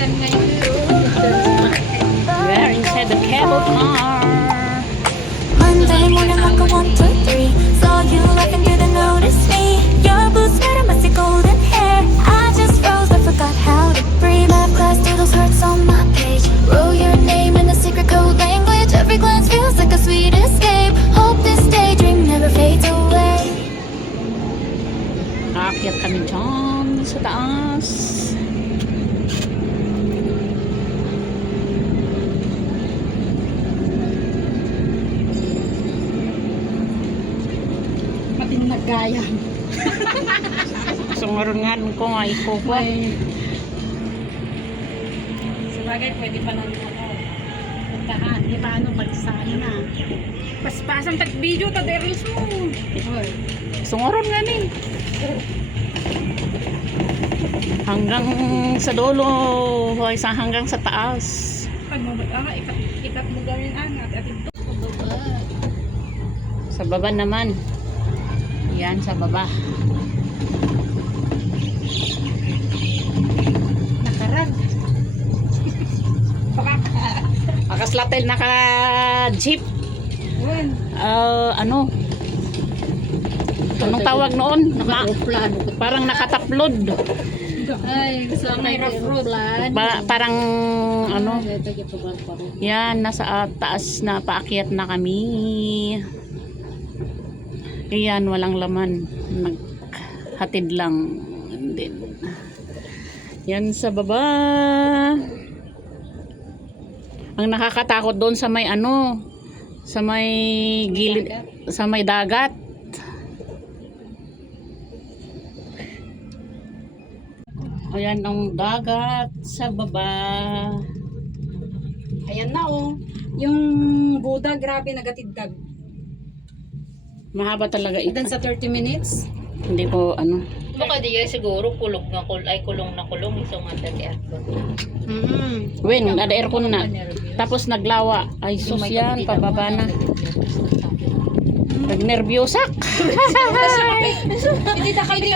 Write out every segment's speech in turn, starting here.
We're inside the cable car. Monday morning like a 1, 2, 3. Saw you laughing, didn't notice me. Your boots sweater, messy golden hair. I just froze, I forgot how to breathe. Left class, do those hearts on my page. Wrote your name in a secret code language. Every glance feels like a sweet escape. Hope this daydream never fades away. Aakyat kami dyan sa taas. Nagayang. Sungurungan ko nga ikupo. Sabagay, pwede pa lang puntahan. Di ba ano, pagsaan na. Paspasang tag-video, taderils mo. Sungurun nga ni. Hanggang sa dulo, hanggang sa taas. Pag mababa, ikat mo gawin angat. At ito, pababa. Sa baba naman. Yan, sa baba. Nakarag. Makaslatel naka-jeep. Ano? Anong tawag noon? Parang nakataplod. Ay, gusto ko may rough road. Parang ano? Yan, nasa taas na paakyat na kami. Ayan, walang laman. Naghatid lang. And then, yan sa baba. Ang nakakatakot doon sa may ano, sa may gilid, sa may dagat. Ayan ang dagat sa baba. Ayan na oh. Yung Buddha, grabe nagatiddag. Mahaba talaga ito. Itan sa 30 minutes. Hindi ko ano. Baka di yan siguro kulog na kulong isang nga dati aircon. Wen, ada aircon na. Tapos naglawa. Ay sus yan, pababa na. Nagnervyosak. Hindi na kami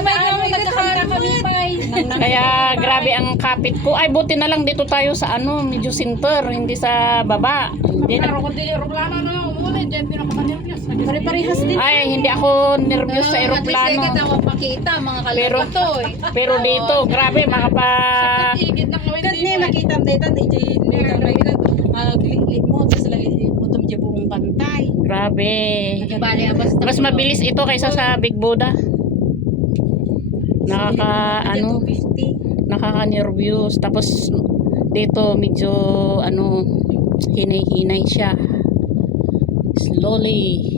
nagkakamera kami pay. Kaya grabe ang kapit ko. Ay buti na lang dito tayo sa ano, medyo center, hindi sa baba. Hindi na. Pare-parehas din. Ay, hindi ako nervyos sa eroplano. Pakita mga Pero, pero dito, grabe, makapa... Kasi makita mo dito, hindi mo sa butom dyan buong pantay. Grabe. basta Mas mabilis ito kaysa sa Big Buddha. Nakaka-nervyos. Tapos, dito, medyo, ano, hinay-hinay siya. Slowly.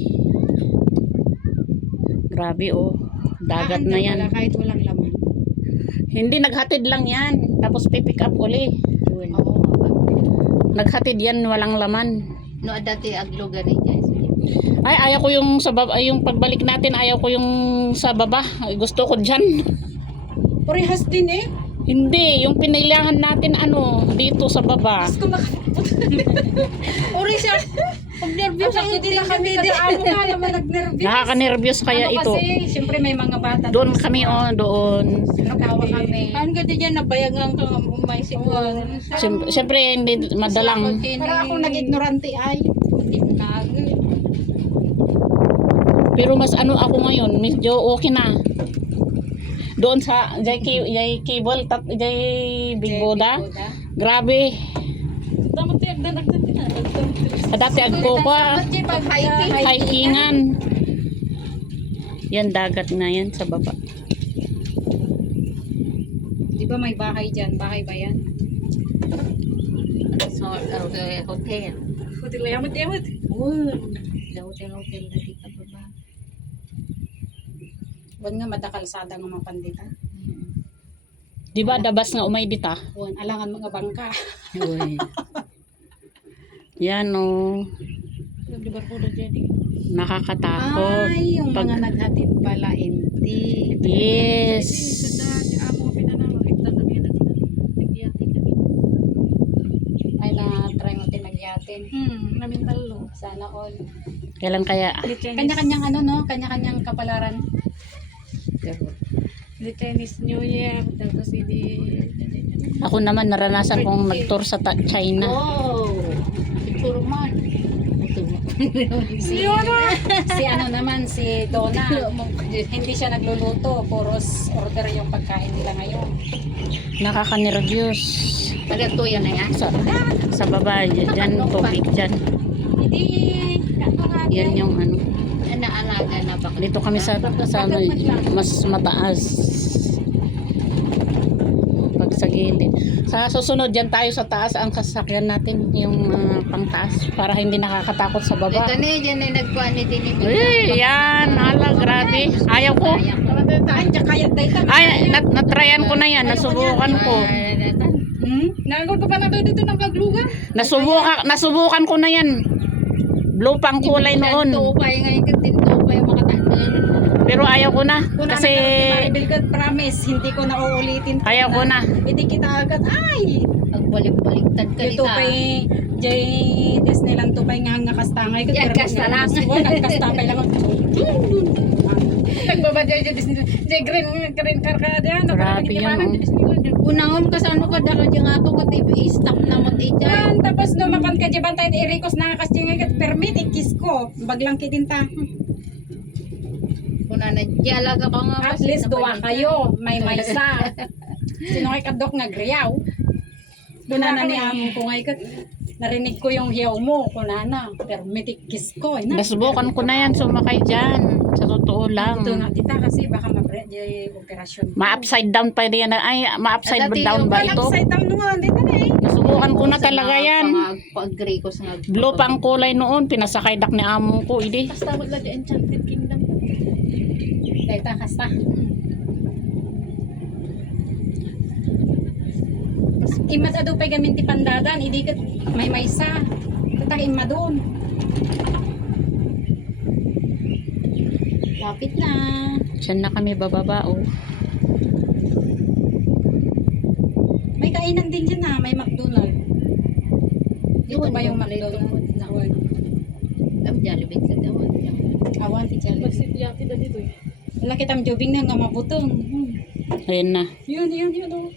Grabe oh. Dagat na yan. Kahit walang laman. Hindi, naghatid lang yan. Tapos pipick up uli. Naghatid yan, walang laman. No, dati aglogan eh guys. Ay, ayaw ko yung sa baba, yung pagbalik natin, ayaw ko yung sa baba. Ay, gusto ko dyan. Parehas din eh. Hindi, yung pinilihan natin ano, dito sa baba. Uri siya. Pag nervyos ako, hindi lang kami kadaamo nga naman nag-nervyos. Nakaka-nervyos kaya ano ito. Kasi, siyempre may mga bata. Doon kami doon. Natawa kami. Ano ka din yan, nabayagan ka umay si Juan. Siyempre, hindi madalang. Para ako nag-ignorante ay. Hindi mo kaagad. Pero mas ano ako ngayon, medyo okay na. Doon sa jay cable, jay Big Buddha. Grabe. Dapat yung nagdagdag din na. Dati agpo pa. Hikingan. Yan, dagat na yan sa baba. Di ba may bahay dyan? Bahay ba yan? So, hotel. Hotel ba yamot? Hotel na dito baba. Huwag nga madakalsada ng mga pandita. Di ba dabas nga umay dita? Huwag alangan mga bangka. Uy. Yan o. Nakakatakot. Ay, yung Pag- mga naghatid pala, hindi. Yes. Ay, na-try mo tinagyatin. Namin talo. Sana all. Kailan kaya? Kanya-kanyang ano, no? Kanya-kanyang kapalaran. The Chinese New Year, tapos hindi Ako naman naranasan kong nag-tour sa China. Oh, picture man. Si ano naman, si Donna. Hindi siya nagluluto. Puros order yung pagkain nila ngayon. Nakaka-nervyos. Taga tuyo na yan. Sa baba, dyan, tubig dyan. Hindi. Yan yung ano. Naalaga na ba? Dito kami sa mas mataas. Pag sa gilid. Sa susunod, dyan tayo sa taas ang kasakyan natin. Yung pangtaas. Para hindi nakakatakot sa baba. Ito na dyan ay nagkuhan ni Dini. Yan. Hala, grabe. Ayaw ko. Ay, natryan ko na yan. Nasubukan ko. Nangol pa pala dito ng paglugan. Nasubukan ko na yan. Blue pang kulay noon. Tupay ngayon, tintupay makatandaan. Pero ayaw ko na. Kasi Promise, hindi ko na uulitin. ayaw ko na. Hindi kita agad. Ay! Ang balik-baliktad ka Ito pa jay Disneyland to pa nga kastangay. Yan, kasta lang. Kastangay lang. Nagbabadya dyan Disneyland. Jay green car ka dyan. Grabe yan. Unangon ka sa ano ka daka dyan ato ka i-stop na mo Yan, tapos lumapan ka dyan bantay ni Ericos na kasting nga permit ikis ko. Baglang kitinta. Kuna na diyalaga ka nga. At least duwa kayo. May maysa. Sino kay kadok nagriyaw? Kunana ni amo ko ngay kat. Narinig ko yung hiyaw mo. Kunana. Permit ikis ko. Nasubukan ko na yan. Sumakay dyan. Sa totoo lang. Ito nga kita kasi baka ma-break operasyon. Ma-upside down pa din yan. Ay, ma-upside down ba ito? Upside down nga. Dito na eh. Nasubukan ko na talaga yan. Pag-agree ko sa Blue pang kulay noon. Pinasakay dak ni amo ko. Hindi. Basta wala di Enchanted Kingdom. Dito kasta. Imad ado pa gaminti pandadan. Hindi ka may maysa. Tatay imad doon. Lapit na. Diyan na kami bababa. Oh. May kainan din dyan na. May McDonald. Dito ba yung McDonald? Nawan. Ang Jollibee sa dawan. Awan ti Charlie. Magsitiyaki na dito eh. Wala kitang jubing na nga mabutong. Ayun na. Yun. Oh.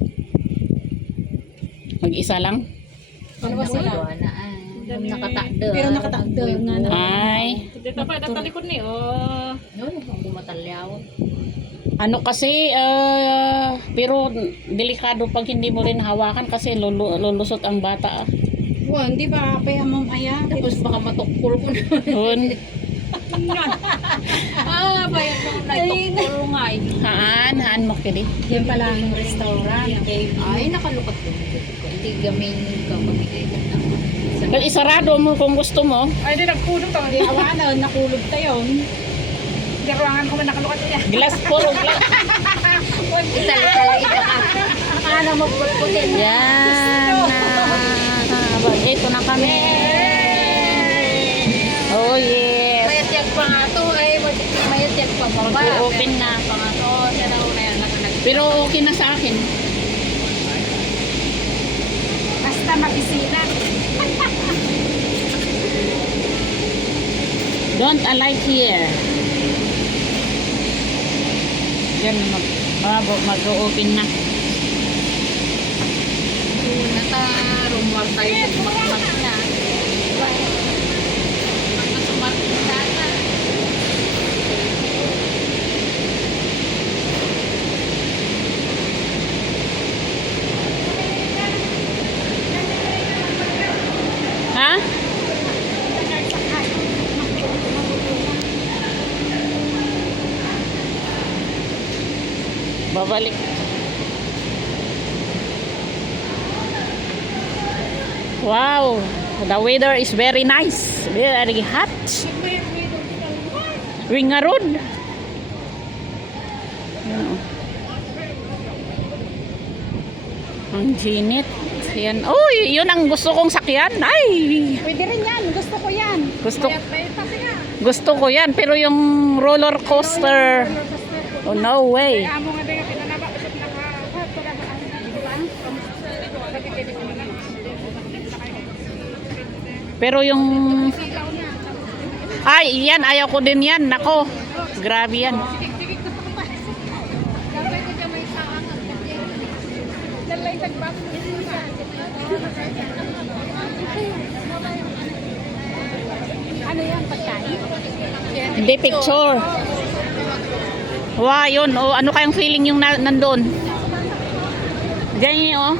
Mag-isa lang. Ano ba sila? Nakatakdo. Pero nakatakdo nga na. Ay. Dito pa, natalikod ni. Oh. Ang gumatalyaw. Ano kasi, pero delikado pag hindi mo rin hawakan kasi lulusot ang bata. Wow, hindi ba pa yung mamaya? Tapos baka matukpol ko na. Yun. Bayan mo na itukpol nga eh. Haan mo kiri. Yan pala ang restaurant. Ay, nakalukat ko. Hindi gamin ka mamigay ka na. Pero isarado mo kung gusto mo. Ay, di nagkulog to. Di awanan, nakulog tayo. Di ruangan ko man nakalukat niya. Glass full of glass. Itali-tali ito ka. Ano mo pulputin? Yan na. Ito na kami. Oh yes. Mayat-yag pa nga to. Ay, mayat-yag pa pa ba? Open na. Pangato, siya daw na yan. Pero okay na sa akin. Basta mabisita. Don't alight here. Yan mag-open na. Nata, rumwal tayo. Sumakmak na. Sumakmak na. Ha? Babalik. Wow, the weather is very nice. Very hot. Ringa Road. Ang ginit. Yan. Oh, yun ang gusto kong sakyan. Ay, Pwede rin yan. Gusto ko yan. gusto ko yan. Pero yung roller coaster. Oh, no way. Amo nga din, pinanaba ko siya Pero yung... Ay, yan. Ayaw ko din yan. Nako. Grabe yan. Dalay sa Ano yan, pagkain? Hindi, picture. Wow, yun. Oh, ano kayang feeling yung nandun? Diyan yun, oh.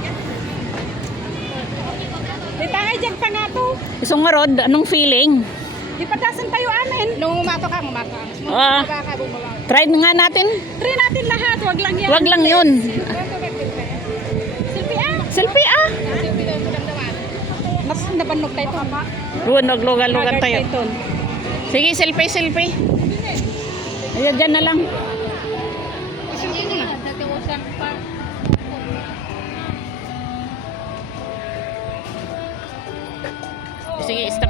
Di tayo dyan pa nga to. Isang marod, anong feeling? Di patasan tayo amin. Nung umato ka. Ah, try nga natin. Try natin lahat, wag lang yan. Wag lang yun. Silpi ah. Selfie ah. Mas nabanog tayo ito. Doon, naglugan-lugan tayo. Sige, selfie. Ayan, dyan na lang. Sige, stop